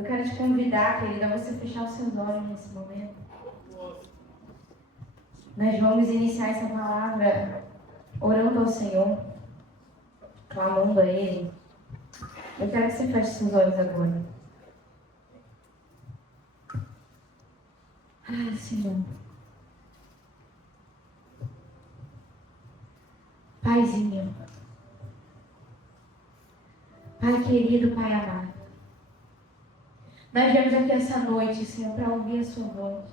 Eu quero te convidar, querida, a você fechar os seus olhos nesse momento. Nós vamos iniciar essa palavra orando ao Senhor, clamando a Ele. Eu quero que você feche seus olhos agora. Ai, Senhor. Paizinho. Pai querido, Pai amado. Nós viemos aqui essa noite, Senhor, para ouvir a sua voz.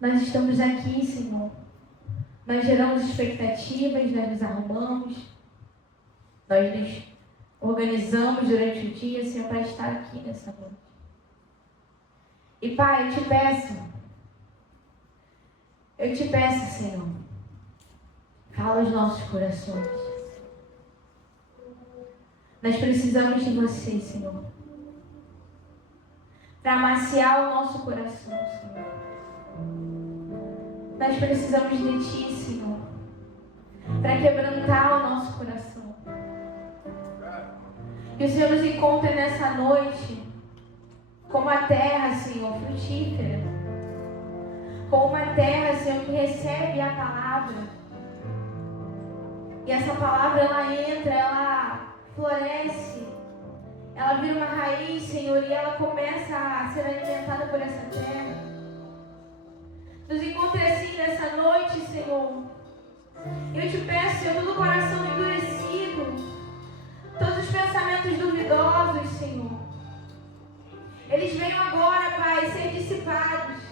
Nós estamos aqui, Senhor. Nós geramos expectativas, nós nos arrumamos. Nós nos organizamos durante o dia, Senhor, para estar aqui nessa noite. E, Pai, eu te peço, Senhor, fala aos nossos corações. Nós precisamos de você, Senhor, para amaciar o nosso coração, Senhor. Nós precisamos de Ti, Senhor, para quebrantar o nosso coração. Que o Senhor nos encontre nessa noite como a terra, Senhor, frutífera. Como uma terra, Senhor, que recebe a palavra. E essa palavra, ela entra, ela floresce. Ela vira uma raiz, Senhor, e ela começa a ser alimentada por essa terra. Nos encontre assim nessa noite, Senhor. Eu te peço, Senhor, todo o coração endurecido, todos os pensamentos duvidosos, Senhor, eles venham agora, Pai, ser dissipados.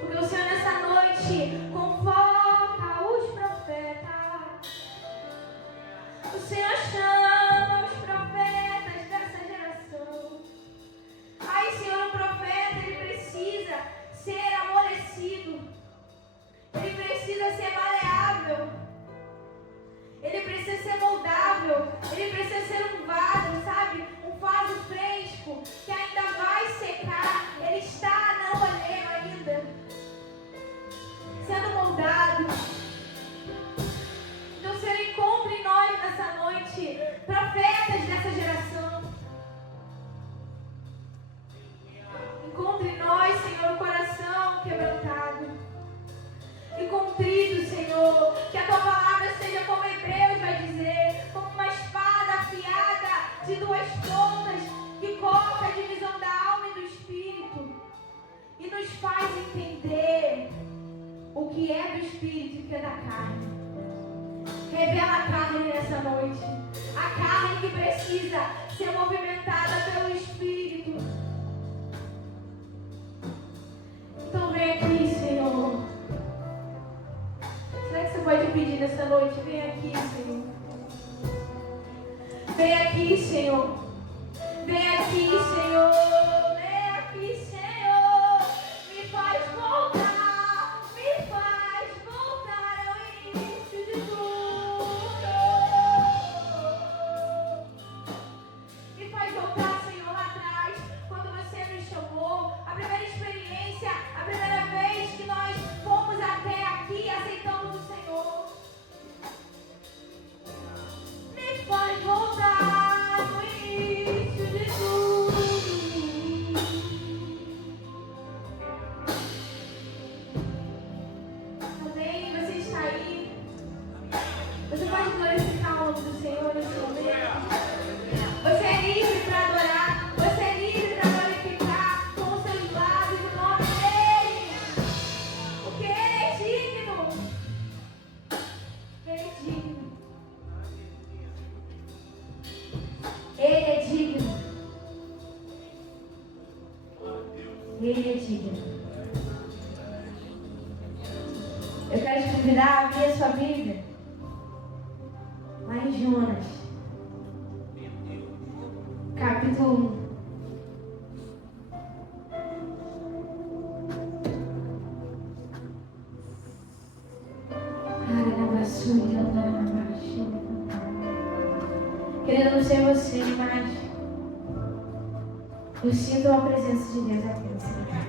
Porque o Senhor nessa noite convoca os profetas. O Senhor chama os profetas dessa geração. Ai, Senhor, o profeta, ele precisa ser amolecido. Ele precisa ser maleável. Ele precisa ser moldável. Ele precisa ser um vaso, sabe? Um vaso fresco que ainda vai secar. Ele está não olheiro ainda, sendo moldado. Então, Senhor, encontre em nós nessa noite profetas dessa geração. Encontre em nós, Senhor, o coração quebrantado e contrito, Senhor. Que a Tua palavra seja como Hebreus vai dizer, como uma espada afiada de duas pontas que corta a divisão da alma e do espírito e nos faz entender o que é do espírito e o que é da carne. Revela a carne nessa noite, a carne que precisa ser movimentada pelo espírito. Então vem aqui, Senhor. Será que você pode pedir nessa noite? Vem aqui, Senhor. Vem aqui, Senhor. Vem aqui, Senhor. Vem aqui, Senhor. Me faz voltar. Me faz voltar ao início de tudo. Me faz voltar, Senhor, lá atrás, quando você me chamou. A primeira experiência, a primeira vez que nós fomos até aqui, aceitamos o Senhor. Me faz voltar no início de tudo. Amém? Você está aí? Você pode glorificar o nome do Senhor nesse momento? Você é livre para adorar. Você é livre para glorificar com os seus lábios o nome dEle. Porque Ele é digno. Ele é digno. Ele é digno. Ele é digno. Eu quero te convidar a abrir a sua Bíblia lá em Jonas, capítulo 1. Querendo não ser você, mas eu sinto a presença de Deus aqui nesse lugar.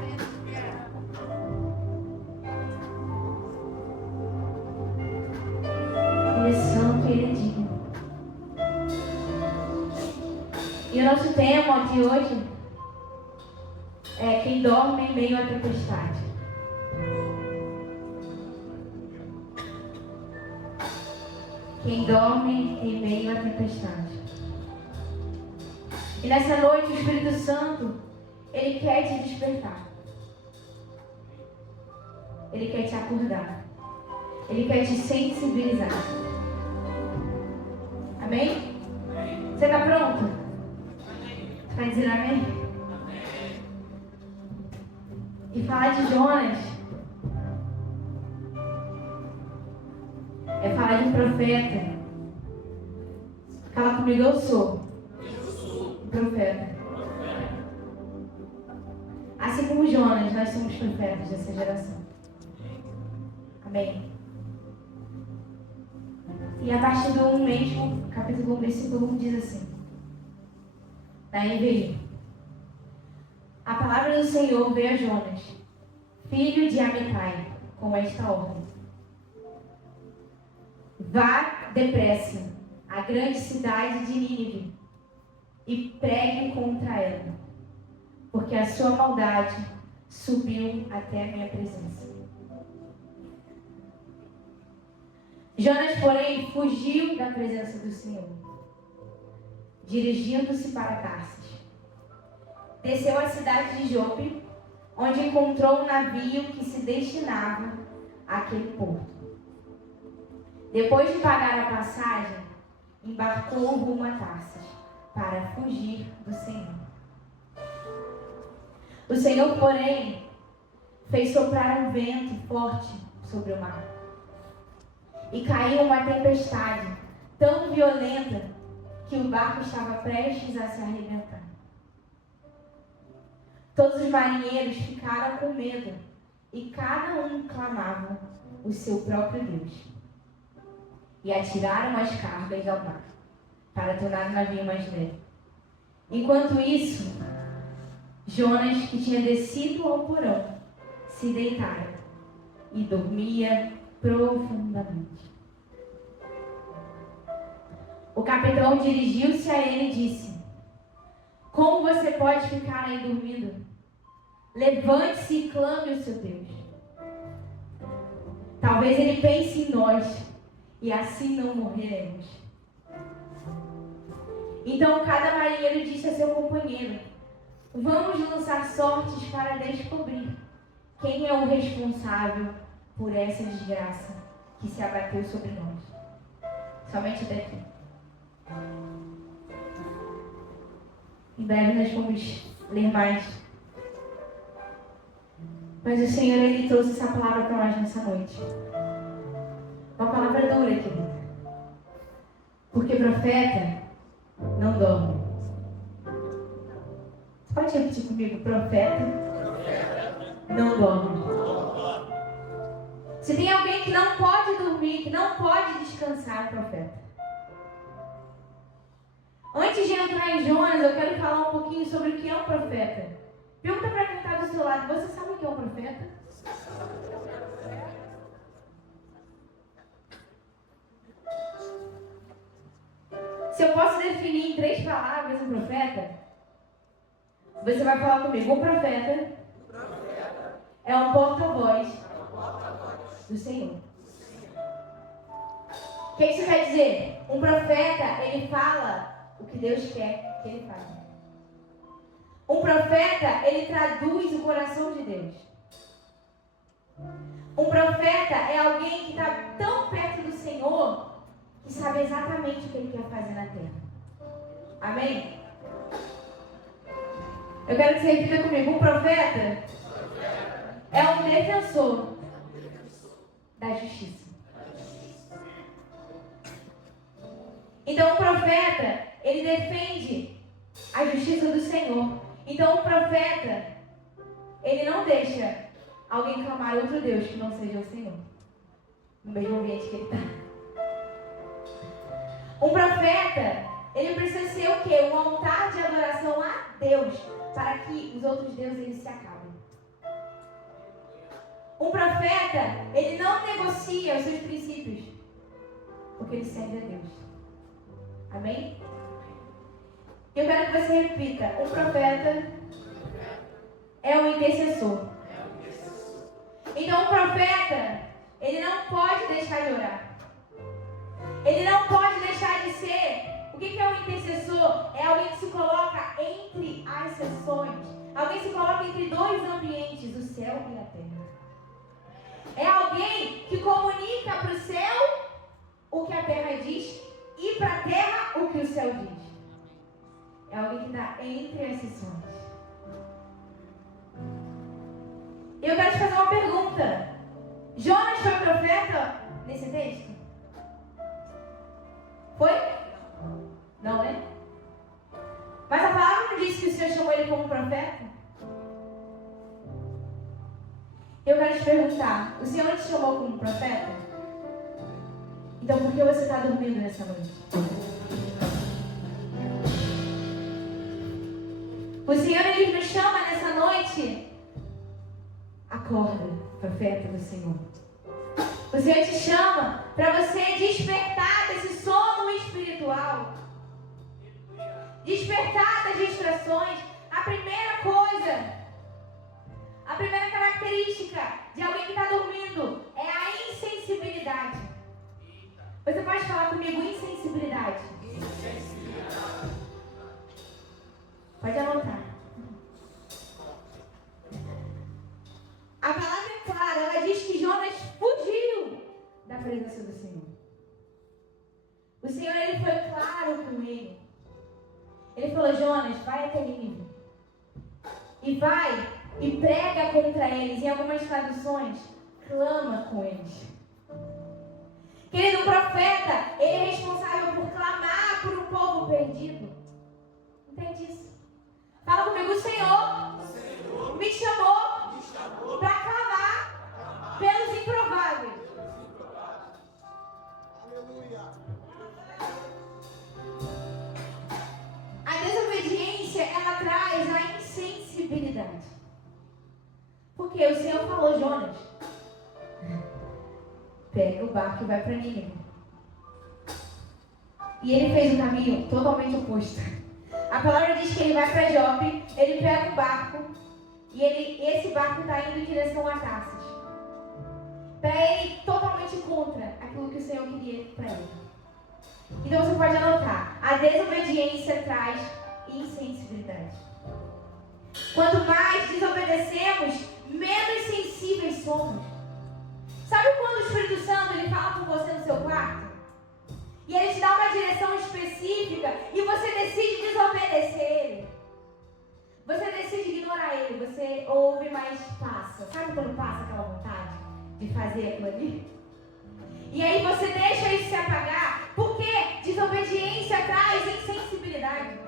Ele é santo e Ele é digno. E o nosso tema de hoje é quem dorme em meio à tempestade. Quem dorme em meio à tempestade. E nessa noite o Espírito Santo, Ele quer te despertar. Ele quer te acordar. Ele quer te sensibilizar. Amém? Você está pronto? Você vai dizer amém? E falar de Jonas é falar de um profeta. Fala comigo, eu sou um profeta. Assim como Jonas, nós somos profetas dessa geração. Amém? E a partir do 1 mesmo, capítulo 1, versículo 1 diz assim, na NVI: a palavra do Senhor veio a Jonas, filho de Amitai, com esta ordem: vá depressa à grande cidade de Nínive e pregue contra ela, porque a sua maldade subiu até a minha presença. Jonas, porém, fugiu da presença do Senhor, dirigindo-se para Tarsis. Desceu à cidade de Jope, onde encontrou um navio que se destinava àquele porto. Depois de pagar a passagem, embarcou rumo a Tarsis para fugir do Senhor. O Senhor, porém, fez soprar um vento forte sobre o mar. E caiu uma tempestade tão violenta que o barco estava prestes a se arrebentar. Todos os marinheiros ficaram com medo e cada um clamava o seu próprio Deus. E atiraram as cargas ao mar para tornar o navio mais leve. Enquanto isso, Jonas, que tinha descido ao porão, se deitara e dormia profundamente. O capitão dirigiu-se a ele e disse: como você pode ficar aí dormindo? Levante-se e clame ao seu Deus. Talvez ele pense em nós e assim não morreremos. Então cada marinheiro disse a seu companheiro: vamos lançar sortes para descobrir quem é o responsável por essa desgraça que se abateu sobre nós. Somente daqui. Em breve nós vamos ler mais. Mas o Senhor, Ele trouxe essa palavra para nós nessa noite. Uma palavra dura, querida. Porque profeta não dorme. Você pode repetir comigo? Profeta não dorme. Se tem alguém que não pode dormir, que não pode descansar, profeta. Antes de entrar em Jonas, eu quero falar um pouquinho sobre o que é um profeta. Pergunta para quem está do seu lado: você sabe o que é um profeta? Se eu posso definir em 3 palavras um profeta, você vai falar comigo: um profeta é um porta-voz do Senhor. O que isso quer dizer? Um profeta, ele fala o que Deus quer que ele faça. Um profeta, ele traduz o coração de Deus. Um profeta é alguém que está tão perto do Senhor que sabe exatamente o que Ele quer fazer na terra. Amém? Eu quero que você repita comigo: um profeta é um defensor da justiça. Então, um profeta, ele defende a justiça do Senhor. Então, um profeta, ele não deixa alguém clamar outro Deus que não seja o Senhor, no mesmo ambiente que ele está. Um profeta, ele precisa ser o quê? Um altar de adoração a Deus, para que os outros deuses eles se acabem. Um profeta, ele não negocia os seus princípios, porque ele serve a Deus. Amém? Eu quero que você repita. Um profeta é um intercessor. Então, um profeta, ele não pode deixar de orar. Ele não pode deixar de ser. O que é um intercessor? É alguém que se coloca entre as sessões. Alguém que se coloca entre dois ambientes, o céu e a terra. É alguém que comunica para o céu o que a terra diz e para a terra o que o céu diz. É alguém que está entre as sessões. Eu quero te fazer uma pergunta. Jonas foi profeta nesse texto? Foi? Não, né? Mas a palavra não disse que o Senhor chamou ele como profeta? Eu quero te perguntar, o Senhor te chamou como profeta? Então por que você está dormindo nessa noite? O Senhor, Ele nos chama nessa noite. Acorda, profeta do Senhor. O Senhor te chama para você despertar desse sono espiritual. Despertar das distrações. A primeira coisa, a primeira característica de alguém que está dormindo é a insensibilidade. Você pode falar comigo, insensibilidade? Insensibilidade. Pode anotar. A palavra é clara, ela diz que Jonas fugiu da presença do Senhor. O Senhor, Ele foi claro com ele. Ele falou, Jonas, vai até Nínive. E vai e prega contra eles. Em algumas traduções, clama com eles. Querido, o profeta, ele é responsável por clamar por um povo perdido. Entende isso? Fala comigo, o Senhor me chamou para clamar pelos improváveis. A desobediência, ela traz a insensibilidade. Porque o Senhor falou, Jonas, pega o barco e vai para Nínive. E ele fez um caminho totalmente oposto. A palavra diz que ele vai para Jope, ele pega um barco e esse barco está indo em direção a Tarsis. Para ele, totalmente contra aquilo que o Senhor queria para ele. Então você pode anotar, a desobediência traz insensibilidade. Quanto mais desobedecemos, menos sensíveis somos. Sabe quando o Espírito Santo ele fala com você no seu quarto? E ele te dá uma direção específica e você decide desobedecer ele. Você decide ignorar ele, você ouve, mas passa. Sabe quando passa aquela vontade de fazer aquilo ali? E aí você deixa isso se apagar, porque desobediência traz insensibilidade.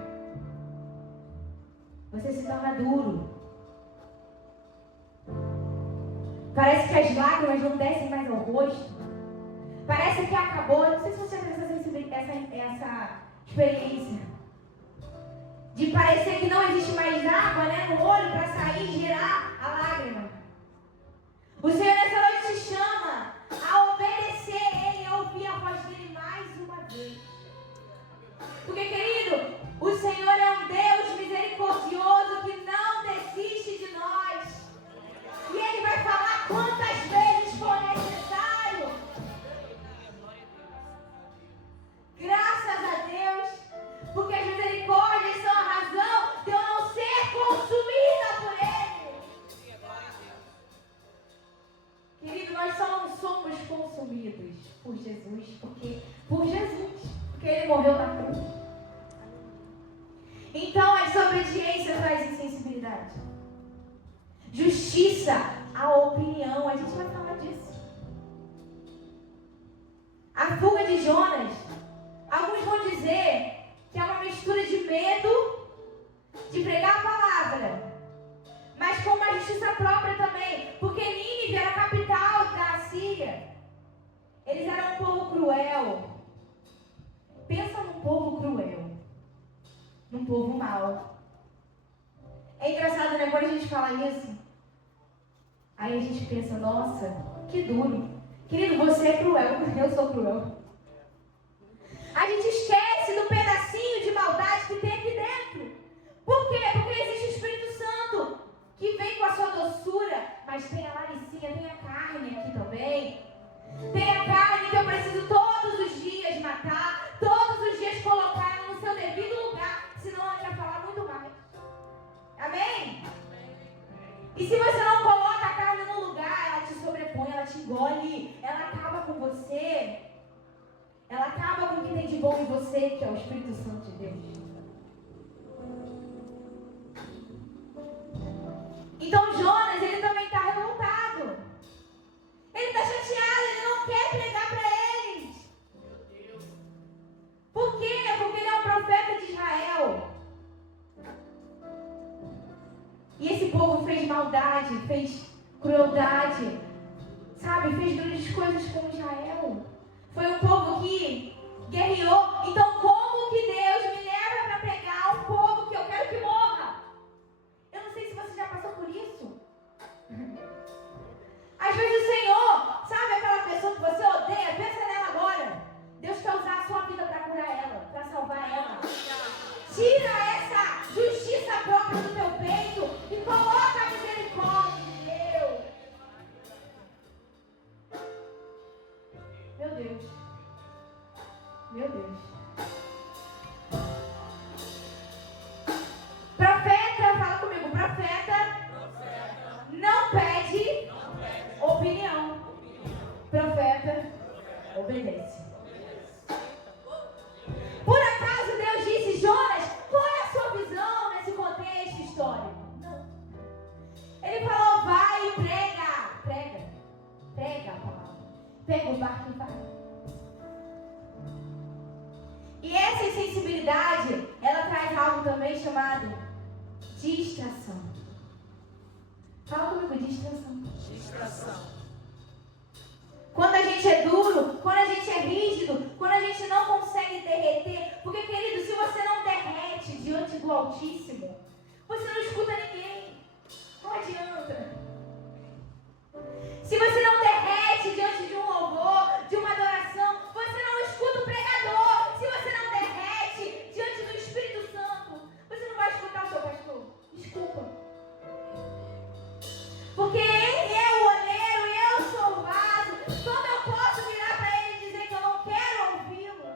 Você se torna duro. Parece que as lágrimas não descem mais ao rosto. Parece que acabou. Não sei se você teve essa experiência de parecer que não existe mais água, né, no olho para sair e gerar a lágrima. O Senhor nessa noite te chama a obedecer Ele e a ouvir a voz dele mais uma vez. Porque, querido, o Senhor é um Deus misericordioso que não desiste de nós. E Ele vai falar quantas vezes for necessário. Graças a Deus, porque as misericórdias são a razão de eu não ser consumida por Ele. Querido, nós só não somos consumidos por Jesus, porque Ele morreu na cruz. Então a desobediência traz insensibilidade. Justiça, a opinião, a gente vai falar disso. A fuga de Jonas, alguns vão dizer que é uma mistura de medo de pregar a palavra, mas com uma justiça própria também, porque Nínive era a capital da Síria. Eles eram um povo cruel. Pensa num povo cruel, num povo mau. É engraçado, né? Quando a gente fala isso, aí a gente pensa, nossa, que duro. Querido, você é cruel, eu sou cruel. A gente esquece do pedacinho de maldade que tem aqui dentro. que é o Espírito Santo de Deus. Então Jonas, ele também está revoltado. Ele está chateado, ele não quer pregar para eles. Por quê? Porque ele é um profeta de Israel. E esse povo fez maldade, fez crueldade, sabe? Fez grandes coisas com Israel. Foi um povo que guerreou. Então como que Deus me leva para pregar um povo que eu quero que morra? Eu não sei se você já passou por isso. Às vezes o Senhor, sabe aquela pessoa que você odeia? Pensa nela agora. Deus quer usar a sua vida para curar ela, para salvar ela. Tira essa justiça própria do teu peito e coloca a misericórdia de Deus. Meu Deus. Meu Deus. Profeta, fala comigo, profeta não pede opinião. Profeta obedece. Por acaso Deus disse, Jonas, qual é a sua visão nesse contexto histórico? Não. Ele falou, vai e prega a palavra. Pega o barco e vai. E essa insensibilidade, ela traz algo também chamado distração. Fala comigo, distração. Distração. Quando a gente é duro, quando a gente é rígido, quando a gente não consegue derreter. Porque, querido, se você não derrete diante do Altíssimo, você não escuta ninguém. Não adianta. Se você não derrete diante de um louvor, de uma adoração, você não escuta o pregador. Se você não derrete diante do Espírito Santo, você não vai escutar o seu pastor. Desculpa. Porque ele é o olheiro e eu sou o vaso. Como eu posso virar para ele e dizer que eu não quero ouvi-lo?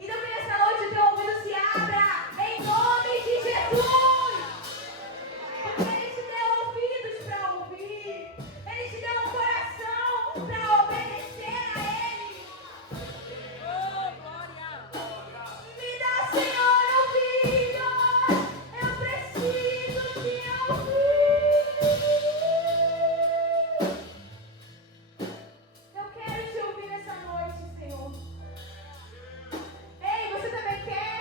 Então que nessa noite o teu ouvido se abra em nome de Jesus. Porque ele te deu ouvidos para ouvir. Ele te deu um coração para obedecer a ele. Me dá, Senhor, ouvidos. Eu preciso te ouvir. Eu quero te ouvir nessa noite, Senhor. Ei, você também quer?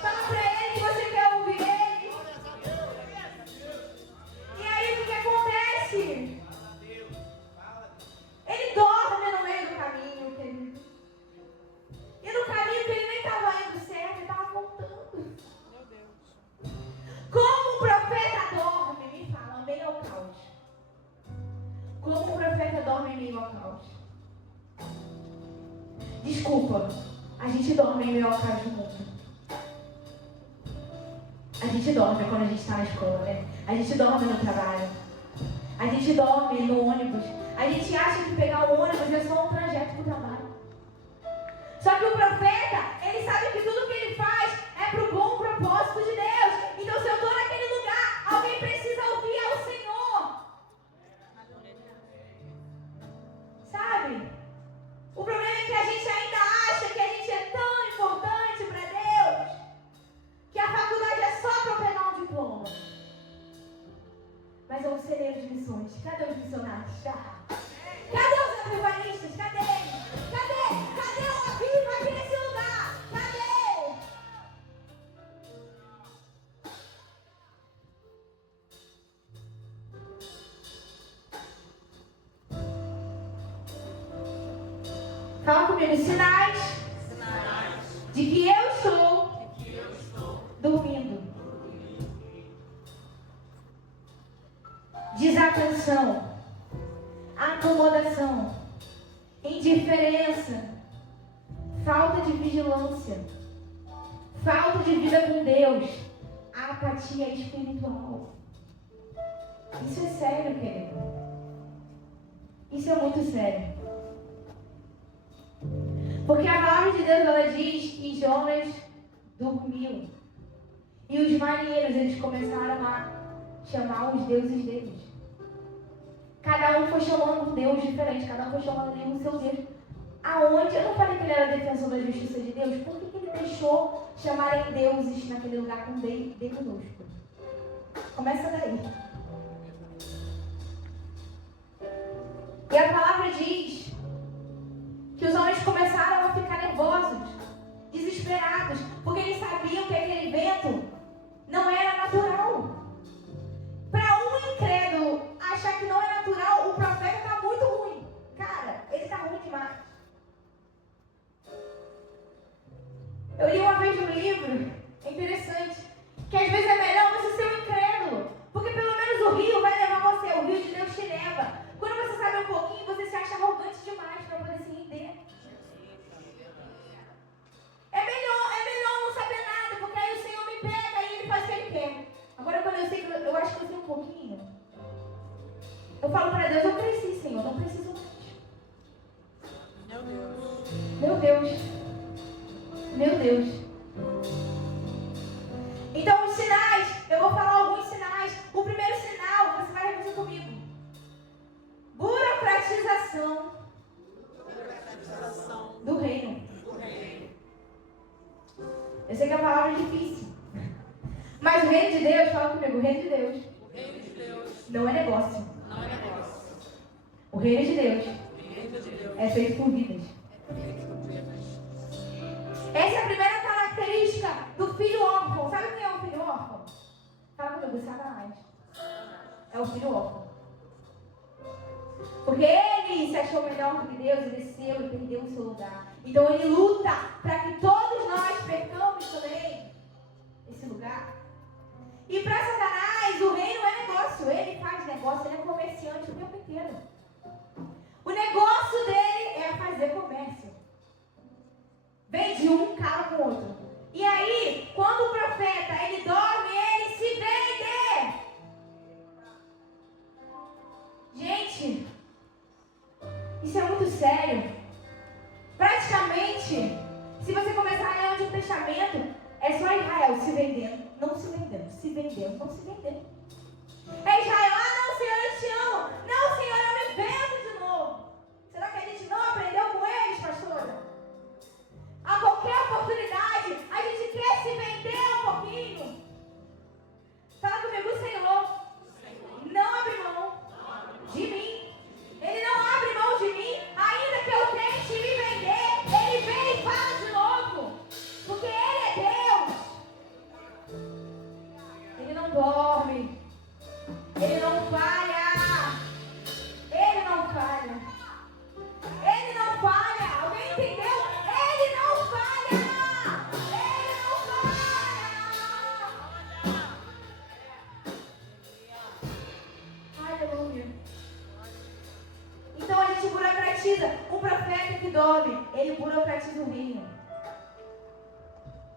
Fala pra ele que você quer ouvir ele. E aí o que acontece? Ele dorme no meio do caminho, querido. E no caminho que ele nem estava indo certo, ele estava voltando. Como um profeta dorme, me fala, em meio ao caos. Como um profeta dorme em meio ao caos. Desculpa, a gente dorme em meio ao caos do mundo. A gente dorme quando a gente está na escola, né? A gente dorme no trabalho. A gente dorme no ônibus. A gente acha que pegar o ônibus é só um trajeto para o trabalho. Só que o profeta, ele sabe que tudo que ele faz é para o bom propósito de Deus. Então se eu estou naquele lugar, alguém precisa ouvir ao Senhor. Sabe? O problema é que a gente ainda acha que a gente é tão importante para Deus que a faculdade é só para eu pegar um diploma. Mas é um celeiro de missões. Cadê os missionários? Cadê os avivanistas? Cadê eles? Cadê o avivo aqui nesse lugar? Cadê? Fala comigo, sinais de que eu estou dormindo. Desatenção, acomodação, indiferença, falta de vigilância, falta de vida com Deus, apatia espiritual. Isso é sério, querido. Isso é muito sério. Porque a palavra de Deus, ela diz que Jonas dormiu. E os marinheiros, eles começaram a chamar os deuses deles. Cada um foi chamando um Deus diferente. Cada um foi chamando ali o seu Deus. Aonde? Eu não falei que ele era defensor da justiça de Deus? Por que ele deixou chamarem deuses naquele lugar com D minúsculo? Começa daí. E a palavra diz que os homens começaram a ficar nervosos, desesperados, porque eles sabiam que aquele vento não era natural. Para um incrédulo achar que não é natural, o profeta está muito ruim. Cara, ele está ruim demais. Eu li uma vez um livro, é interessante, que às vezes é melhor você ser um incrédulo, porque pelo menos o rio vai levar você, o rio de Deus te leva. Quando você sabe um pouquinho, você se acha arrogante demais para poder se render. É melhor não saber nada, porque aí o Senhor me pega e Ele faz o que Ele quer. Agora, quando eu sei que eu acho que eu sei um pouquinho, eu falo para Deus, eu cresci, Senhor, não preciso mais. Meu Deus. Meu Deus. Então, os sinais, eu vou falar alguns sinais. O primeiro sinal, você vai repetir comigo. Burocratização do reino. Eu sei que a palavra é difícil. Mas o reino de Deus, fala comigo, o reino de Deus não é negócio. O reino de Deus é feito por vidas. Essa é a primeira característica do filho órfão. Sabe quem é o filho órfão? Fala comigo, Satanás. É o filho órfão. Porque ele se achou melhor do que Deus, ele desceu e perdeu o seu lugar. Então ele luta para que todos nós percamos também esse lugar. E para Satanás, o reino é negócio. Ele faz negócio, ele é comerciante o tempo inteiro. O negócio dele é fazer comércio. Vende um, cala com o outro. E aí, quando o profeta, ele dorme, ele se vende. Gente, isso é muito sério. Praticamente, se você começar a ler o Antigo Testamento, é só Israel se vendendo, não se vendendo, se vendendo, não se vendendo. É Israel, não, Senhor, eu te amo. Não, Senhor, eu me vendo de novo. Será que a gente não aprendeu com eles, pastora? A qualquer oportunidade, a gente quer se vender um pouquinho. Fala comigo, Senhor, não abre mão de mim. Ele não abre mão de mim, ainda que eu tente me vender. Ele vem e fala de novo, porque Ele é Deus. Ele não dorme, Ele não falha, Ele não falha, Ele não falha. Alguém entendeu? Ele não falha, Ele não falha. Aleluia. Então a gente burocratiza. Um profeta que dorme, ele burocratiza o reino.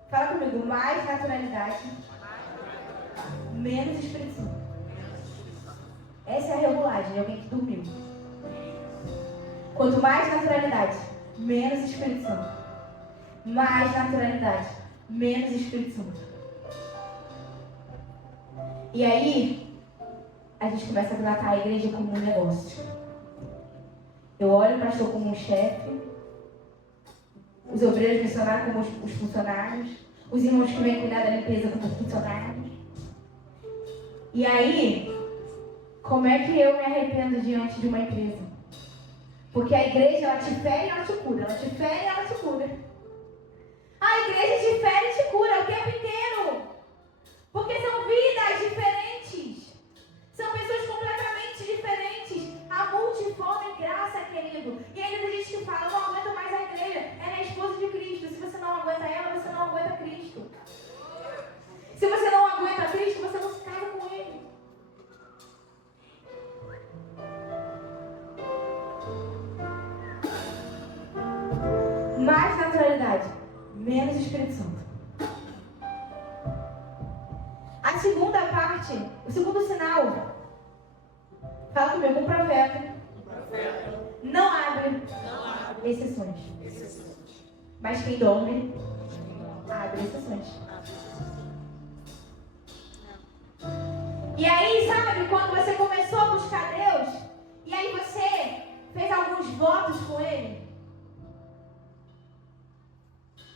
Fala comigo, mais naturalidade, menos Espírito Santo. Essa é a regulagem de alguém que dormiu. Quanto mais naturalidade, menos Espírito Santo. Mais naturalidade, menos Espírito Santo. E aí, a gente começa a tratar a igreja como um negócio. Eu olho o pastor como um chefe, os obreiros missionários como os funcionários, os irmãos que vêm cuidar da limpeza como funcionários. E aí, como é que eu me arrependo diante de uma empresa? Porque a igreja, ela te fere e ela te cura. Ela te fere e ela te cura. A igreja te fere e te cura o tempo inteiro. Porque são vidas diferentes. São pessoas completamente diferentes. A multiforme graça, querido. E ainda tem gente que fala, eu não aguento mais a igreja. Ela é a esposa de Cristo. Se você não aguenta ela, você não aguenta Cristo. Se você não aguenta Cristo, você não se casa com Ele. Mais naturalidade, menos Espírito Santo. A segunda parte, o segundo sinal, fala comigo, um profeta não abre exceções. Mas quem dorme, abre exceções. E aí, sabe, quando você começou a buscar Deus, e aí você fez alguns votos com Ele,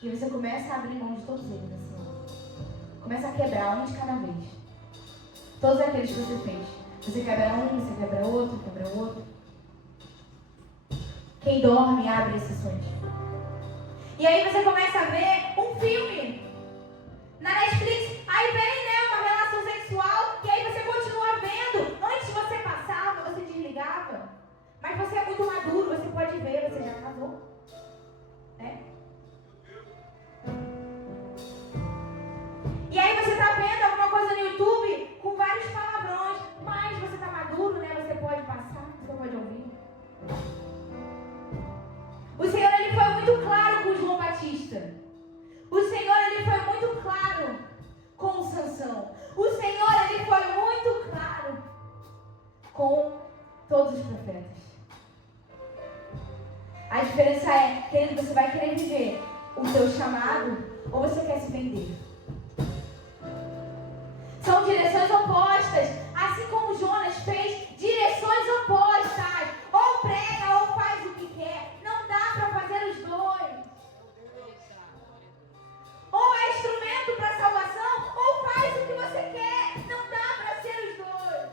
E você começa a abrir mão de todos eles, assim. Começa a quebrar um de cada vez. Todos aqueles que você fez. Você quebra um, você quebra outro. Quem dorme abre exceções. E aí você começa a ver um filme na Netflix. Aí vem, né, uma relação sexual. E aí você continua vendo. Antes você passava, você desligava. Mas você é muito maduro, você pode ver, você já casou. Né? E aí você está vendo alguma coisa no YouTube com vários palavrões. Mas você está maduro, né? Você pode passar, você pode ouvir. O Senhor, ele foi muito claro com João Batista. O Senhor, ele foi muito claro com Sansão. O Senhor, ele foi muito claro com todos os profetas. A diferença é, querido, você vai querer viver o seu chamado ou você quer se vender? São direções opostas, assim como Jonas fez direções opostas. Ou prega ou faz o que quer. Não dá para fazer os dois. Ou é instrumento para salvação, ou faz o que você quer. Não dá para ser os dois.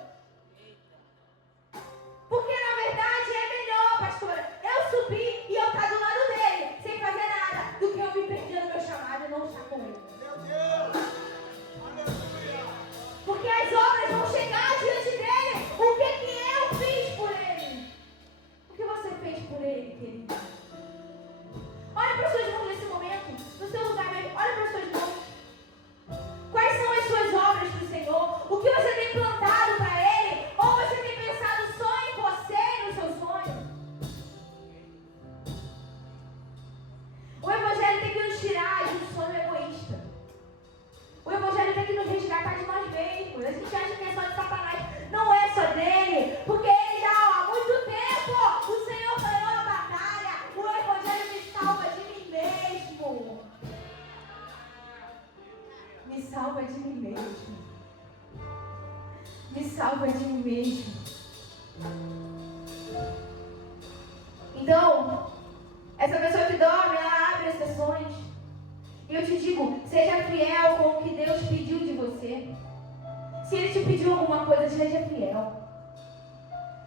Porque na verdade é melhor, pastora, eu subir e eu estar do lado dele, sem fazer nada, do que eu me perder no meu chamado e não estar com ele. Meu Deus! Porque as obras vão chegar diante dele. O que eu fiz por ele? O que você fez por ele, querido? Olha para os seus irmãos nesse momento, no seu lugar mesmo. Olha para os seus irmãos. Quais são as suas obras para o Senhor? O que você tem plantado para ele? Ou você tem pensado só em você e no seu sonho? O Evangelho tem que nos tirar de um sonho egoísta. O Evangelho tem que nos resgatar de nós mesmos. A gente acha que é só de Satanás. Não é só dele. Porque ele já há muito tempo, o Senhor ganhou a batalha. O Evangelho me salva de mim mesmo. Me salva de mim mesmo. Me salva de mim mesmo. Então, essa pessoa que dorme, ela abre exceções. E eu te digo, seja fiel com o que Deus pediu de você. Se Ele te pediu alguma coisa, seja fiel.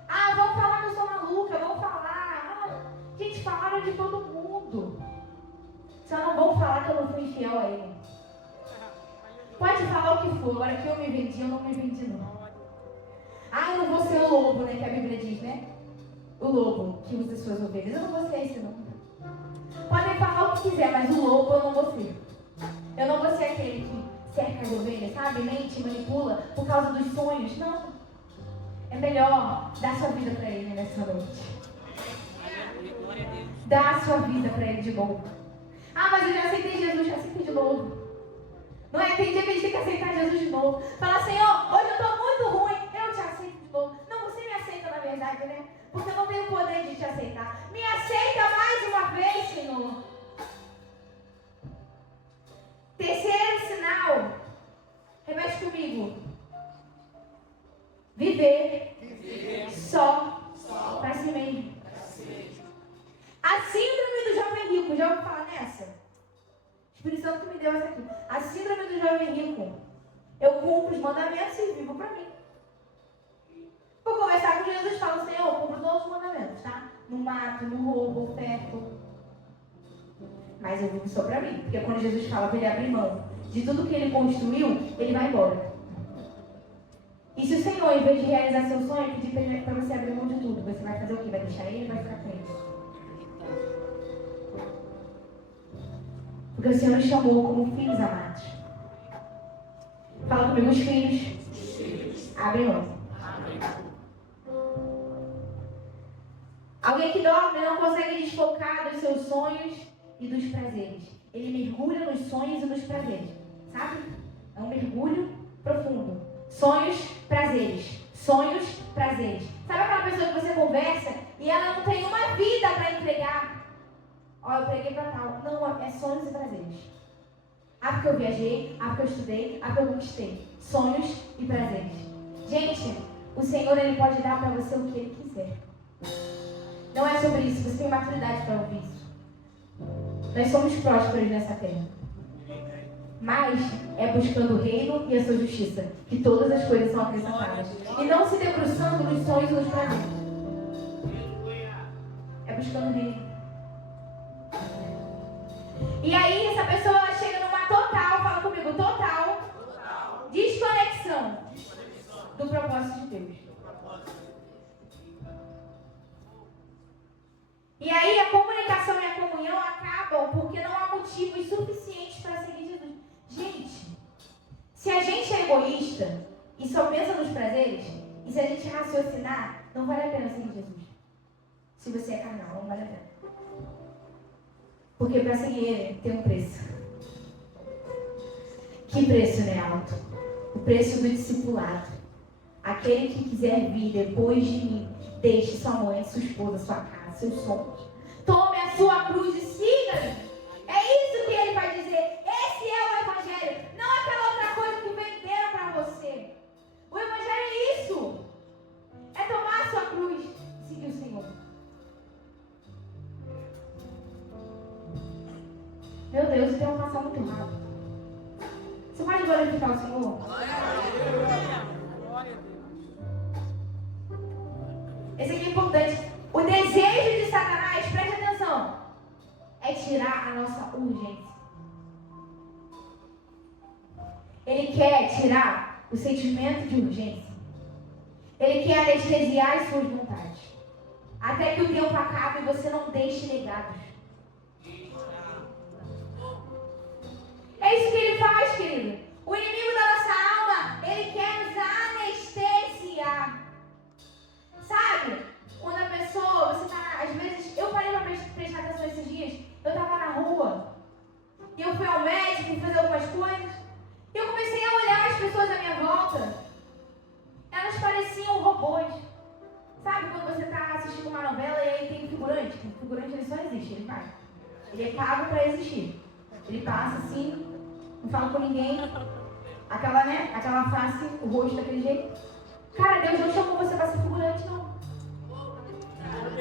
Ah, vão falar que eu sou maluca, vão falar. Ah, gente, falaram de todo mundo. Só não vão falar que eu não fui fiel a Ele. Pode falar o que for, agora que eu me vendi, eu não me vendi não. Ah, eu não vou ser o lobo, né, que a Bíblia diz, né? O lobo que usa suas ovelhas. Eu não vou ser esse não. Podem falar o que quiser, mas o lobo eu não vou ser. Eu não vou ser aquele que cerca as ovelhas, sabe? Mente, manipula por causa dos sonhos. Não. É melhor dar sua vida para Ele nessa noite. Dá a sua vida para Ele de novo. Ah, mas eu já aceitei Jesus, já aceitei de novo. Não é? Tem dia que a gente tem que aceitar Jesus de novo. Falar, Senhor, hoje eu estou muito ruim, eu te aceito de novo. Não, você me aceita na verdade, né? Porque eu não tenho o poder de te aceitar. Me aceita mais uma vez, Senhor. Terceiro sinal. Repete comigo. Viver só para si mesmo. A síndrome do jovem rico. Já ouviu falar nessa? O Espírito Santo me deu essa aqui. A síndrome do jovem rico. Eu cumpro os mandamentos e vivo para mim. Vou conversar com Jesus e falo, Senhor, eu cumpro todos os mandamentos, tá? Não mato, não roubo, oferto. Mas eu vivo só para mim. Porque quando Jesus fala para ele abrir mão de tudo que ele construiu, ele vai embora. E se o Senhor, em vez de realizar seu sonho, pedir para você abrir mão de tudo, você vai fazer o quê? Vai deixar ele ou vai ficar com ele? Porque o Senhor nos chamou como filhos amados. Fala comigo, os filhos abrem mão. Alguém que dorme não consegue desfocar dos seus sonhos e dos prazeres. Ele mergulha nos sonhos e nos prazeres. Sabe? É um mergulho profundo. Sonhos, prazeres. Sonhos, prazeres. Sabe aquela pessoa que você conversa e ela não tem uma vida para entregar? Ó, eu preguei para tal. Não, é sonhos e prazeres. Ah, porque eu viajei. Ah, porque eu estudei. Ah, porque eu conquistei. Sonhos e prazeres. Gente, o Senhor, Ele pode dar para você o que Ele quiser. Não é sobre isso. Você tem maturidade para ouvir isso. Nós somos prósperos nessa terra. Mas é buscando o reino e a sua justiça, que todas as coisas são acrescentadas. E não se debruçando nos sonhos e nos prazeres. É buscando o reino. E aí essa pessoa ela chega numa total, fala comigo, total desconexão do propósito de Deus. E aí a comunicação e a comunhão acabam porque não há motivos suficientes para seguir Jesus. Gente, se a gente é egoísta e só pensa nos prazeres, e se a gente raciocinar, não vale a pena seguir Jesus. Se você é carnal, não vale a pena. Porque para seguir Ele tem um preço. Que preço, né, alto? O preço do discipulado. Aquele que quiser vir depois de mim, deixe sua mãe, sua esposa, sua casa, seus sonhos. Tome a sua cruz e siga-me. É isso que ele vai dizer. Esse é o Evangelho. Não aquela outra coisa que venderam para você. O Evangelho é isso. É tomar a sua cruz e seguir o Senhor. Meu Deus, o tempo passou muito rápido. Você pode glorificar o Senhor? Esse aqui é importante. O desejo de Satanás, preste atenção, é tirar a nossa urgência. Ele quer tirar o sentimento de urgência. Ele quer anestesiar as suas vontades. Até que o tempo acabe e você não deixe legados. É isso que ele faz, querido. O inimigo da nossa alma, ele quer nos anestesiar. Sabe? Quando a pessoa, você tá, às vezes, eu parei para prestar atenção esses dias, eu tava na rua, e eu fui ao médico fazer algumas coisas, e eu comecei a olhar as pessoas à minha volta, elas pareciam robôs. Sabe quando você tá assistindo uma novela e aí tem um figurante? O figurante ele só existe, ele vai. Ele é pago para existir. Ele passa assim, não fala com ninguém, aquela, né, aquela face, o rosto daquele jeito. Cara, Deus não chamou você para ser figurante, não.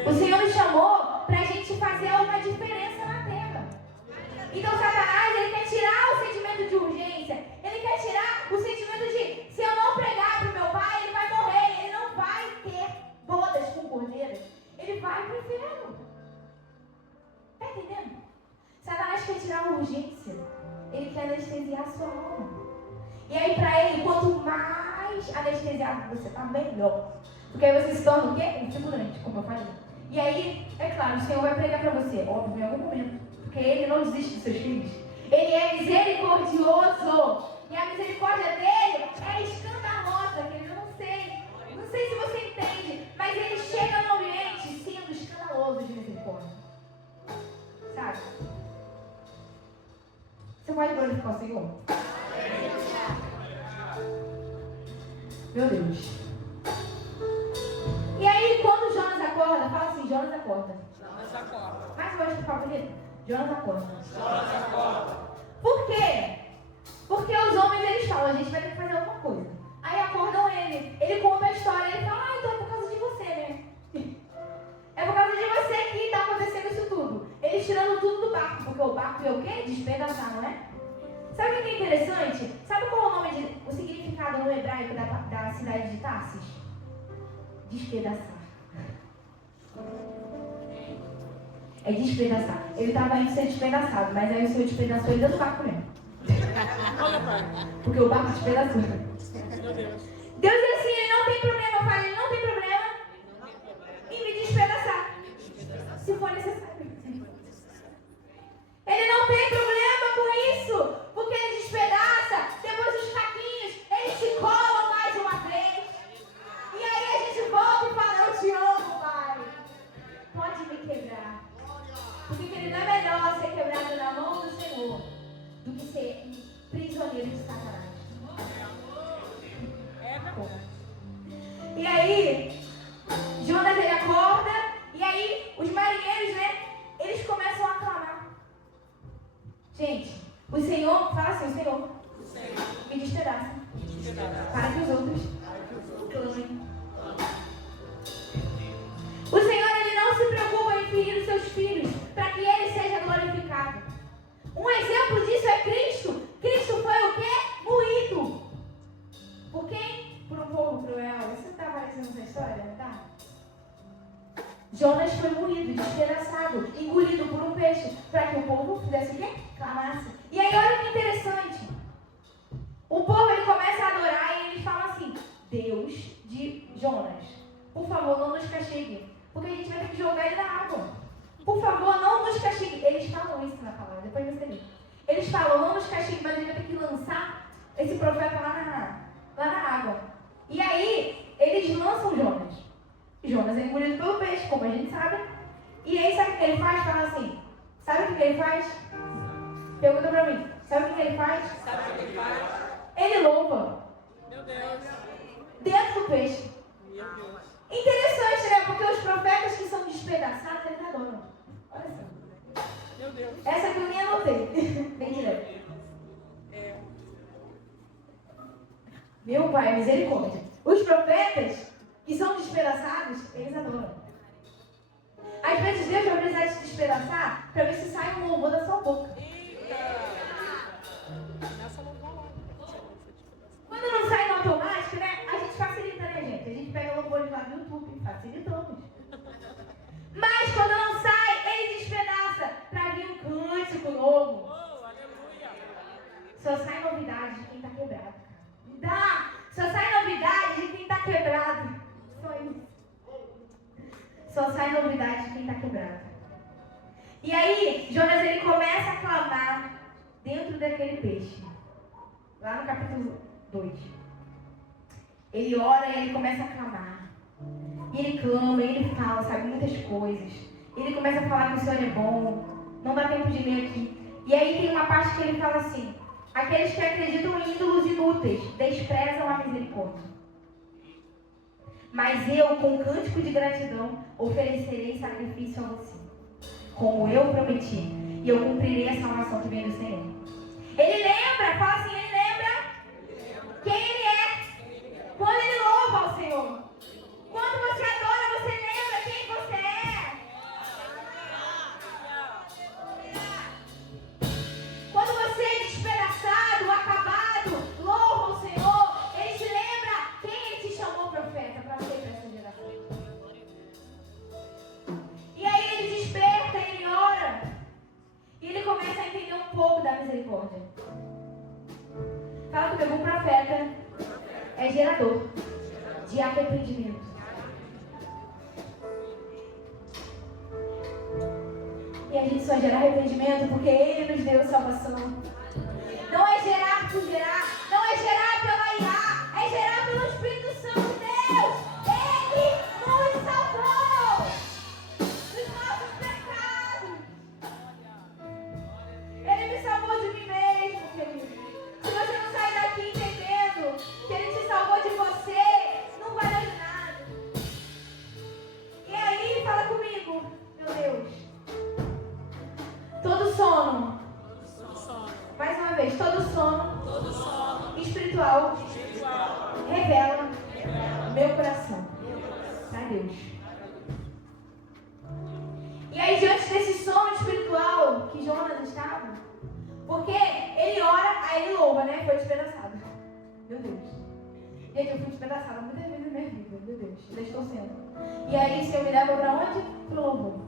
O Senhor nos chamou para a gente fazer alguma diferença na terra. Então Satanás, ele quer tirar o sentimento de urgência. Ele quer tirar o sentimento de, se eu não pregar para o meu pai, ele vai morrer. Ele não vai ter bodas com cordeiro. Ele vai para o inferno. Tá entendendo? Satanás quer tirar a urgência. Ele quer anestesiar a sua alma. E aí para ele, quanto mais anestesiado você está, melhor. Porque aí você se torna o quê? Um figurante, como eu falei. E aí, é claro, o Senhor vai pregar para você, óbvio, em algum momento. Porque Ele não desiste dos seus filhos. Ele é misericordioso. E a misericórdia dele é escandalosa, querido. Eu não sei se você entende, mas Ele chega no ambiente sendo escandaloso de misericórdia. Sabe? Você pode glorificar o Senhor? Meu Deus. E aí, quando Jonas acorda, fala assim, Jonas acorda. Jonas acorda. Mais uma vez que fala bonito. Jonas acorda. Jonas acorda. Por quê? Porque os homens, eles falam, a gente vai ter que fazer alguma coisa. Aí acordam ele. Ele conta a história, ele fala, então é por causa de você, né? É por causa de você que está acontecendo isso tudo. Eles tirando tudo do barco, porque o barco é o quê? Despedaçar, não é? Sabe o que é interessante? Sabe qual é o nome, o significado no hebraico da cidade de Tarsis? Despedaçar. É despedaçar. Ele estava indo ser despedaçado, mas aí o Senhor despedaçou ele dentro do barco mesmo. Porque o barco despedaçou. Deus é assim, ele não tem problema. Eu falo, ele não tem problema em me despedaçar. Se for necessário. Ele não tem problema com isso. Porque ele despedaça, depois os caquinhos, eles se colam mais uma vez. E aí a gente volta e fala, eu te amo, Pai. Pode me quebrar. Porque, querido, é melhor ser quebrado na mão do Senhor do que ser prisioneiro de Satanás. E aí, Jonas, ele acorda, e aí os marinheiros, né, eles começam a clamar. Gente, o Senhor, fala assim, o Senhor, me despedaça. Para que os outros clamem. O Senhor, ele não se preocupa em ferir os seus filhos, para que ele seja glorificado. despedaçado, engolido por um peixe, para que o povo fizesse o quê? Clamasse. E aí olha que interessante. O povo ele começa a adorar e eles falam assim: Deus de Jonas, por favor, não nos castigue, porque a gente vai ter que jogar ele na água. Por favor, não nos castigue. Eles falam isso na palavra, depois você lê. Eles falam: não nos castigue, mas a gente vai ter que lançar esse profeta lá na água. E aí, eles lançam Jonas. Jonas é engolido pelo peixe, como a gente sabe. E aí, sabe o que ele faz? Fala assim: sabe o que ele faz? Pergunta pra mim: sabe o que ele faz? Sabe o que ele faz? Ele louva. Meu Deus. Dentro do peixe. Meu Deus. Interessante, né? Porque os profetas que são despedaçados, eles adoram. Olha só. Meu Deus. Essa aqui eu nem anotei. Bem direto. Meu Pai, misericórdia. Os profetas que são despedaçados, eles adoram. Às vezes Deus vai precisar te despedaçar para ver se sai um louvor da sua boca. Quando não sai no automático, né? A gente facilita, né, gente? A gente pega louvores lá no YouTube, facilitamos. Mas quando não sai, ele despedaça para vir um cântico novo. Só sai novidade de quem está quebrado. Só sai novidade de quem está quebrado. Só isso. Só sai novidade de quem está quebrado. E aí, Jonas ele começa a clamar dentro daquele peixe. Lá no capítulo 2. Ele ora e ele começa a clamar. E ele clama, e ele fala, sabe, muitas coisas. Ele começa a falar que o Senhor é bom. Não dá tempo de ler aqui. E aí tem uma parte que ele fala assim: aqueles que acreditam em ídolos inúteis desprezam a misericórdia. Mas eu, com cântico de gratidão, oferecerei sacrifício a você, como eu prometi, e eu cumprirei a salvação que vem do Senhor. Ele lembra, fala assim, ele lembra quem ele é. Quando ele louva ao Senhor. Quando você adora, você lembra quem você é. Quando você é despedaçado, acabado, louva o Senhor, ele te lembra quem ele te chamou profeta para ser para essa geração. E aí ele desperta, ele ora. E ele começa a entender um pouco da misericórdia. Fala comigo, um profeta é gerador de arrependimento. E a gente só gera arrependimento porque Ele nos deu salvação. Não é gerar por gerar, não é gerar pela IA, é gerar pelo Espírito Santo de Deus. Ele nos salvou dos nossos pecados. Ele me salvou de mim mesmo, querido. Se você não sair daqui entendendo que Ele te salvou de você, não vale de nada. E aí, fala comigo, meu Deus. Todo sono. Mais uma vez, todo sono espiritual revela meu coração para Deus. E aí, diante desse sono espiritual que Jonas estava, porque ele ora, aí ele louva, né? Foi despedaçado. Meu Deus. Gente, eu fui despedaçada muitas vezes na minha vida. Meu Deus, já estou sendo. E aí, se eu me leva para onde? Pro louvor.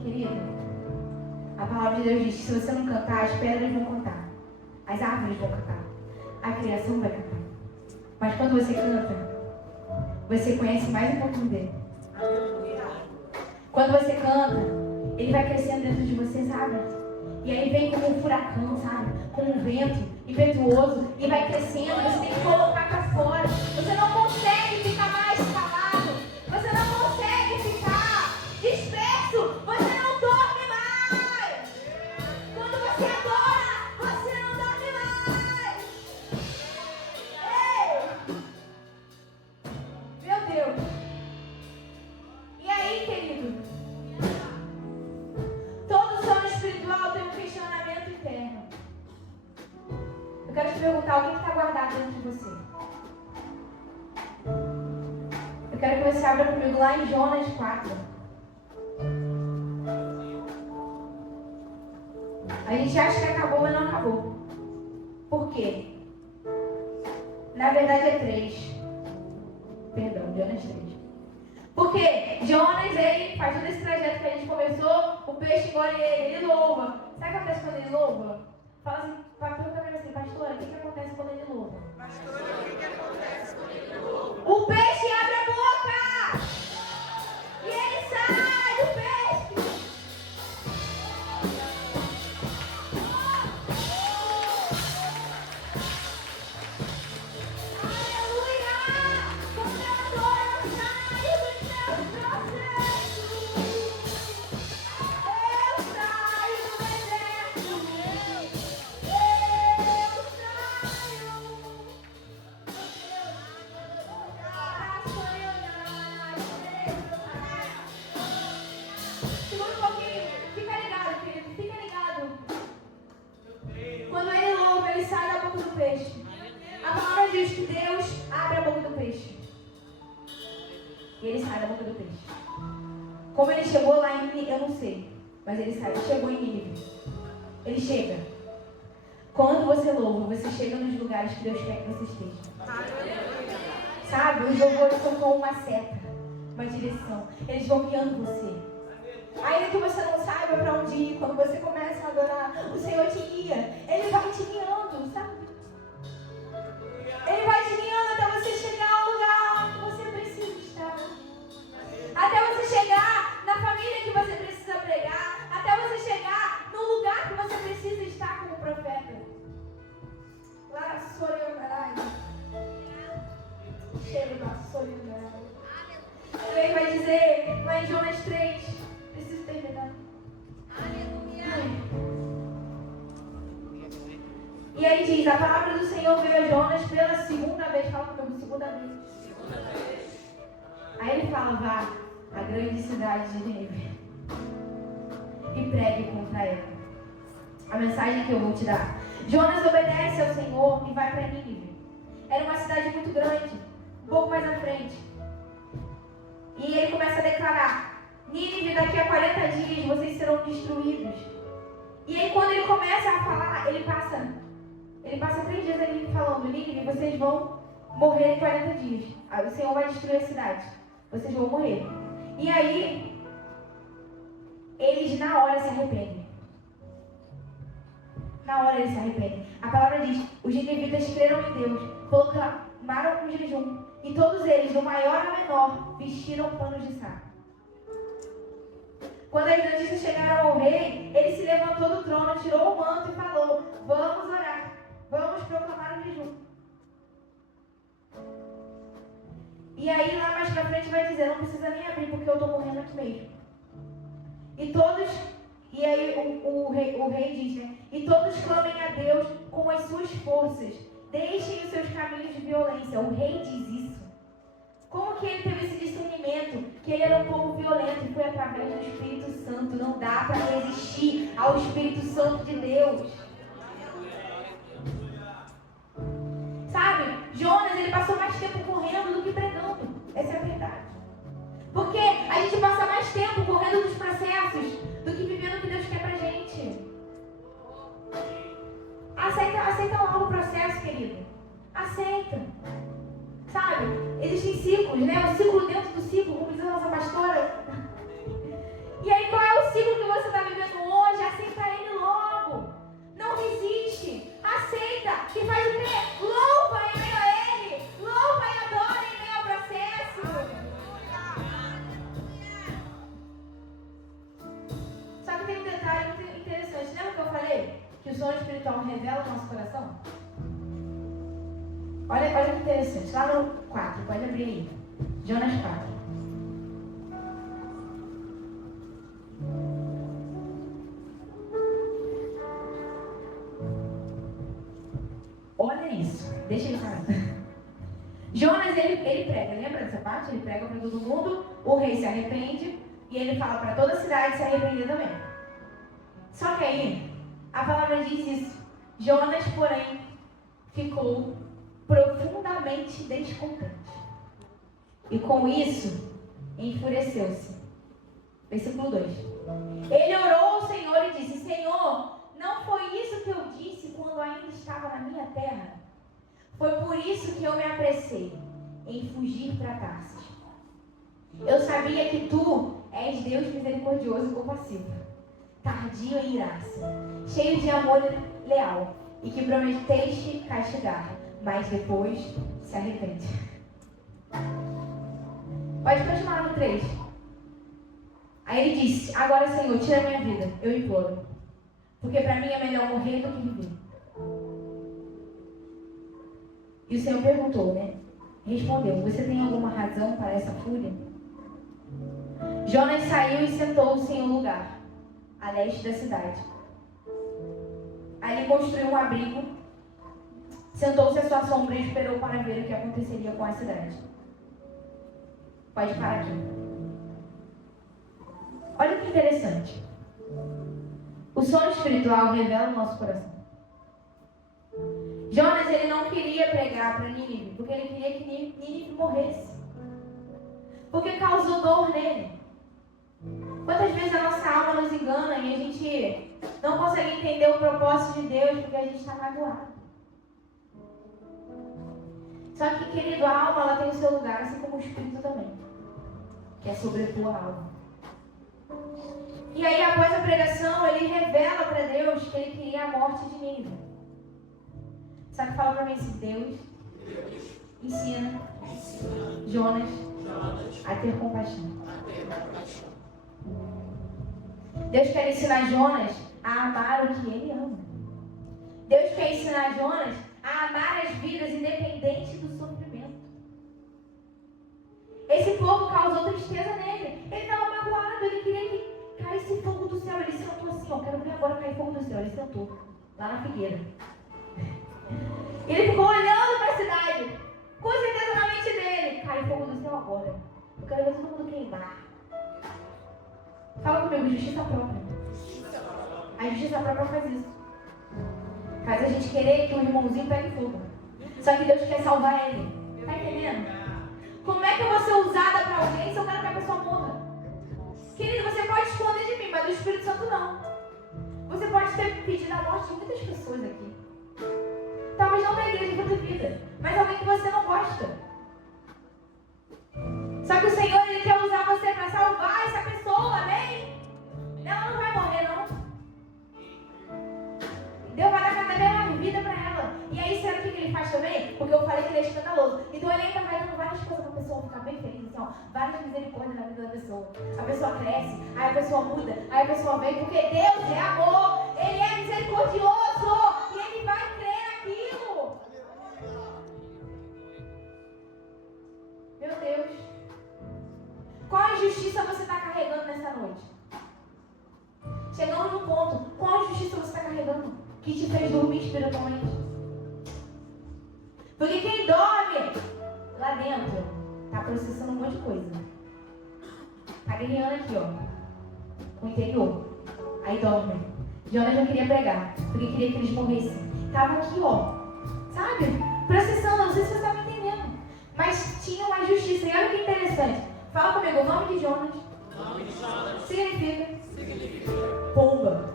Querido, a palavra de Deus diz que se você não cantar, as pedras vão cantar. As árvores vão cantar. A criação vai cantar. Mas quando você canta, você conhece mais um pouquinho dele. Quando você canta, ele vai crescendo dentro de você, sabe? E aí vem como um furacão, sabe? Como um vento impetuoso. E vai crescendo, você tem que colocar pra fora. Você não consegue ficar mais calado. Você não consegue ficar disperso. Você não dorme mais. Quando você adora, você não dorme mais. Ei! Meu Deus. E aí, querido? Todo sono espiritual tem um questionamento interno. Eu quero te perguntar, o que está guardado dentro de você? Eu quero que você abra comigo lá em Jonas 4. A gente acha que acabou, mas não acabou. Por quê? Na verdade é 3. Perdão, Jonas 3. Porque Jonas, ele faz todo esse trajeto que a gente conversou, o peixe engole ele louva. Sabe o que acontece quando ele louva? Fala assim, pergunta pra mim assim, pastora, o que acontece quando ele louva? Pastora, o que acontece quando ele louva? O peixe abre a boca! E ele sai do peixe! Quando ele louva, ele sai da boca do peixe. A palavra diz que Deus abre a boca do peixe. E ele sai da boca do peixe. Como ele chegou lá em Nínive, eu não sei. Mas ele sai, chegou em Nínive. Ele chega. Quando você louva, você chega nos lugares que Deus quer que você esteja. Sabe, os louvores são como uma seta, uma direção. Eles vão guiando você. Ainda que você não saiba para onde ir, quando você começa a adorar, o Senhor te guia. Ele vai te guiando, sabe? Ele vai te guiando até você chegar ao lugar que você precisa estar. Até você chegar na família que você precisa pregar. Até você chegar no lugar que você precisa estar como profeta. Lá Soriandarai. Chega lá Soriandarai. Ele vai dizer lá em Jonas 3. Preciso terminar. E aí diz, a palavra do Senhor veio a Jonas pela segunda vez. Fala comigo, segunda vez. Aí ele fala, vá à grande cidade de Nínive e pregue contra ela. A mensagem que eu vou te dar. Jonas obedece ao Senhor e vai para Nínive. Era uma cidade muito grande, um pouco mais à frente. E ele começa a declarar, Nínive, daqui a 40 dias vocês serão destruídos. E aí quando ele começa a falar, ele passa 3 dias ali falando, Nínive, vocês vão morrer em 40 dias. Aí o Senhor vai destruir a cidade. Vocês vão morrer. E aí, eles na hora se arrependem. Na hora eles se arrependem. A palavra diz, os ninivitas creram em Deus, proclamaram um jejum. E todos eles, do maior ao menor, vestiram panos de saco. Quando as notícias chegaram ao rei, ele se levantou do trono, tirou o manto e falou, vamos orar, vamos proclamar um jejum. E aí lá mais pra frente vai dizer, não precisa nem abrir porque eu estou morrendo aqui mesmo. E aí o rei diz, né? E todos clamem a Deus com as suas forças, deixem os seus caminhos de violência. O rei diz isso. Como que ele teve esse discernimento? Que ele era um povo violento e foi através do Espírito Santo. Não dá para resistir ao Espírito Santo de Deus. Sabe? Jonas, ele passou mais tempo correndo do que pregando. Essa é a verdade. Porque a gente passa mais tempo correndo dos processos do que vivendo o que Deus quer pra gente. Aceita logo o processo, querido. Aceita. Sabe? Existem ciclos, né? Um ciclo dentro do ciclo, como diz a nossa pastora. E aí, qual é o ciclo que você está vivendo hoje? Aceita ele logo. Não resiste. Aceita. E faz o quê? Louva em meio a ele. Louva e adora em meio ao processo. Só que tem um detalhe muito interessante. Lembra que eu falei que o sonho espiritual revela o nosso coração? Olha que interessante. Lá no 4, pode abrir aí. Jonas 4. Olha isso. Deixa ele falar. Jonas, ele prega. Lembra dessa parte? Ele prega para todo mundo. O rei se arrepende. E ele fala para toda a cidade se arrepender também. Só que aí, a palavra diz isso. Jonas, porém, ficou profundamente descontente. E com isso, enfureceu-se. Versículo 2. Ele orou ao Senhor e disse, Senhor, não foi isso que eu disse quando ainda estava na minha terra? Foi por isso que eu me apressei em fugir para Tarsis. Eu sabia que tu és Deus misericordioso e compassivo, tardio em irar-se, cheio de amor leal, e que prometeste castigar, mas depois se arrepende. Pode continuar no 3. Aí ele disse: agora, Senhor, tira a minha vida, eu imploro, porque para mim é melhor morrer do que viver. E o Senhor perguntou, né? Respondeu: você tem alguma razão para essa fúria? Jonas saiu e sentou-se em um lugar, a leste da cidade. Ali construiu um abrigo, sentou-se à sua sombra e esperou para ver o que aconteceria com a cidade. Pode parar aqui. Olha que interessante. O sono espiritual revela o nosso coração. Jonas, ele não queria pregar para Nínive, porque ele queria que Nínive morresse. Porque causou dor nele. Quantas vezes a nossa alma nos engana e a gente não consegue entender o propósito de Deus porque a gente está magoado. Só que, querido, a alma ela tem o seu lugar, assim como o espírito também, que é sobrepor a alma. E aí, após a pregação, ele revela para Deus que ele queria a morte de Nínive. Sabe, fala para mim assim: Deus ensina Jonas a ter compaixão. Deus quer ensinar Jonas a amar o que ele ama. Deus quer ensinar Jonas a amar as vidas independente do sofrimento. Esse povo causou tristeza nele. Ele estava magoado, ele queria que caísse fogo do céu. Ele sentou assim: ó, quero ver agora cair fogo do céu. Ele sentou lá na figueira. Ele ficou olhando para a cidade, com certeza na mente dele: cai fogo do céu agora. Eu quero ver todo mundo queimar. Fala comigo: justiça própria. A justiça própria faz isso. Faz a gente querer que o irmãozinho pegue fogo. Só que Deus quer salvar ele. Tá entendendo? Como é que eu vou ser usada para alguém se eu quero que a pessoa morra? Querido, você pode esconder de mim, mas do Espírito Santo não. Você pode ter pedido a morte de muitas pessoas aqui. Talvez não da igreja de vida, mas alguém que você não gosta. Só que o Senhor, Ele quer usar você para salvar essa pessoa, amém? Ela não vai morrer, não. Deus vai dar cada vez mais vida para ela. E aí, sabe o que Ele faz também? Porque eu falei que Ele é escandaloso. Então Ele ainda vai dando várias coisas para a pessoa ficar bem feliz, assim, ó. Várias misericórdias na vida da pessoa. A pessoa cresce, aí a pessoa muda, aí a pessoa vem, porque Deus é amor, Ele é misericordioso e Ele vai crer naquilo. Meu Deus. Qual injustiça você está carregando nessa noite? Chegamos num ponto. Qual injustiça você está carregando que te fez dormir espiritualmente? Porque quem dorme lá dentro está processando um monte de coisa. Está guerreando aqui, ó, com o interior. Aí dorme. Jonas não queria pregar, porque queria que eles morressem. Estava aqui, ó, sabe? Processando. Não sei se você está me entendendo. Mas tinha uma injustiça. E olha que interessante. Fala comigo, o nome de Jonas significa pomba.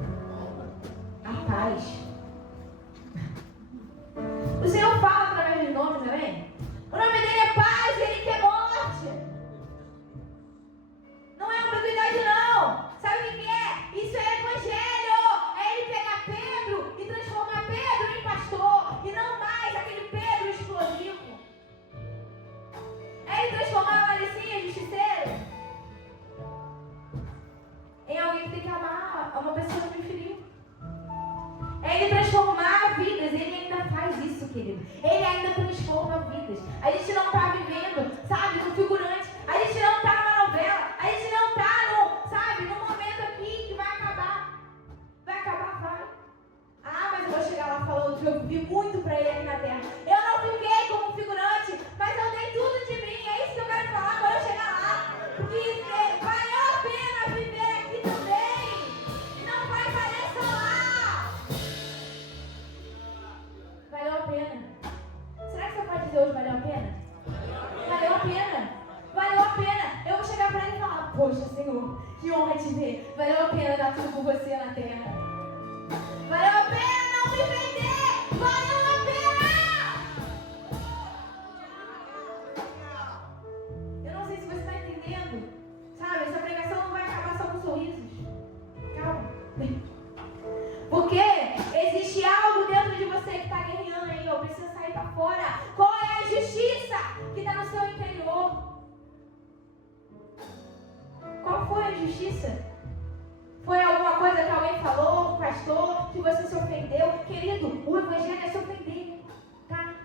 A paz. O Senhor fala através dos nomes, amém? O nome dele é paz, ele quer morte. Não é ambiguidade, não. Sabe o que é? Isso é evangelho. É ele pegar Pedro e transformar Pedro em pastor. E não mais aquele Pedro explosivo. É ele transformar a Maricinha justiceiro em alguém que tem que amar uma pessoa que me feriu. É ele transformar vidas. Ele ainda faz isso, querido. Ele ainda transforma vidas. A gente não está vivendo, sabe, no figurante. A gente não está numa novela. A gente não está no, sabe, num momento aqui que vai acabar. Vai acabar, vai. Ah, mas eu vou chegar lá falando que eu vivi muito pra ele aqui na terra. Eu não fiquei como figurante, mas eu dei tudo de mim. É isso que eu quero falar quando eu chegar lá. Porque valeu a pena viver aqui também. Não vai valer só lá. Valeu a pena. Será que você pode dizer hoje valeu a pena? Valeu a pena. Valeu a pena. Eu vou chegar pra ele e falar: poxa, Senhor, que honra te ver. Valeu a pena dar tudo por você na terra. Valeu a pena não me vender. Valeu a pena. Eu não sei se você está entendendo fora. Qual é a justiça que está no seu interior? Qual foi a justiça? Foi alguma coisa que alguém falou, pastor, que você se ofendeu? Querido, o evangelho é se ofender, tá?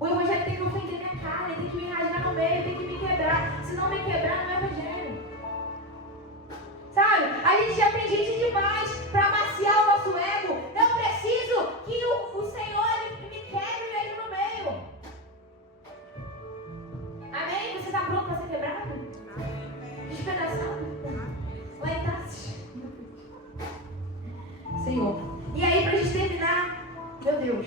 O evangelho tem que ofender minha carne, tem que me rasgar no meio, tem que me quebrar. Se não me quebrar, não é evangelho. Sabe? A gente já tem gente demais para amaciar o nosso ego. Eu preciso que o Senhor me quebre mesmo no meio. Amém? Você está pronto para ser quebrado? Despedaçado? Lá em casa. Senhor. E aí, para a gente terminar, meu Deus.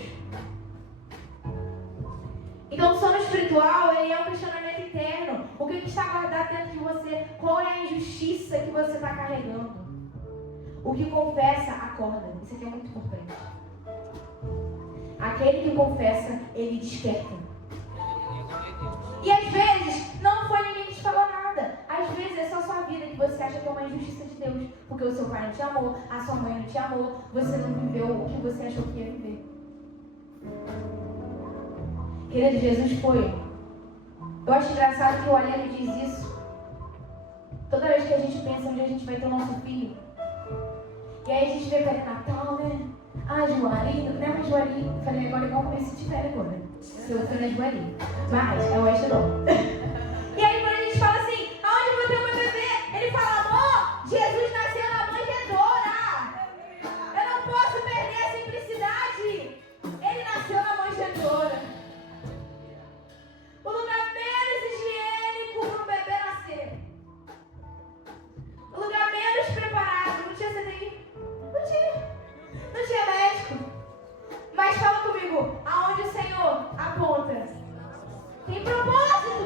Então, o sono espiritual, ele é um questionamento interno. O que está guardado dentro de você? Qual é a injustiça que você está carregando? O que confessa, acorda. Isso aqui é muito importante. Aquele que confessa, ele desperta. E às vezes, não foi ninguém que te falou nada. Às vezes é só sua vida que você acha que é uma injustiça de Deus. Porque o seu pai não te amou, a sua mãe não te amou, você não viveu o que você achou que ia viver. Querido, Jesus foi. Eu acho engraçado que o Aleno diz isso. Toda vez que a gente pensa onde a gente vai ter o nosso filho. E aí a gente vê para Natal, né? Ah, Juari, não é mais Juari. Falei agora igual comecei de férias agora. Seu filho é Juari. Mas é o Oeste não. E aí quando a gente fala assim, aonde eu vou ter o meu bebê? Ele fala, amor, Jesus nasceu na manjedoura. Eu não posso perder a simplicidade. Ele nasceu na manjedoura. O lugar menos higiênico para um bebê nascer. O lugar menos preparado. Não tinha CTI? Não tinha. Não tinha médico. Mas fala comigo, aonde o Senhor aponta? Tem propósito.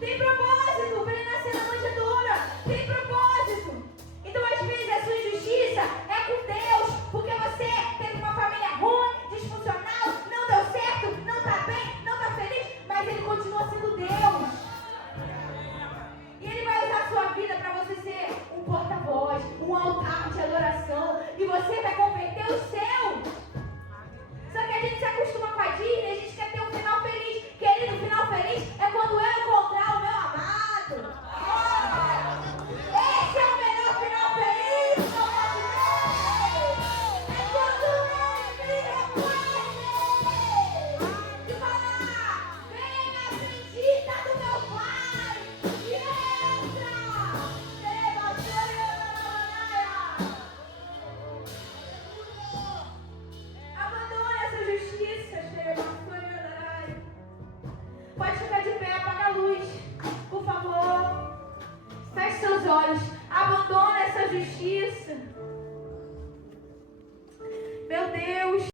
Tem propósito para ele nascer na manjedoura. Tem propósito. Então às vezes a sua injustiça é com Deus. Porque você teve uma família ruim, disfuncional, não deu certo, não está bem, não está feliz, mas Ele continua sendo Deus. E Ele vai usar a sua vida para você ser um porta-voz, um altar de adoração. E você vai converter os seus. Só que a gente se acostuma com a Disney, a gente quer ter um final feliz. Querido, o final feliz é quando eu encontrar o meu amado. Esse é o melhor final feliz que eu posso ter. É quando ele me reconhece e falar, venha bendita do meu Pai e entra. Abandone essa justiça. Pode ficar de pé, apaga a luz, por favor. Feche seus olhos. Abandone essa justiça. Meu Deus.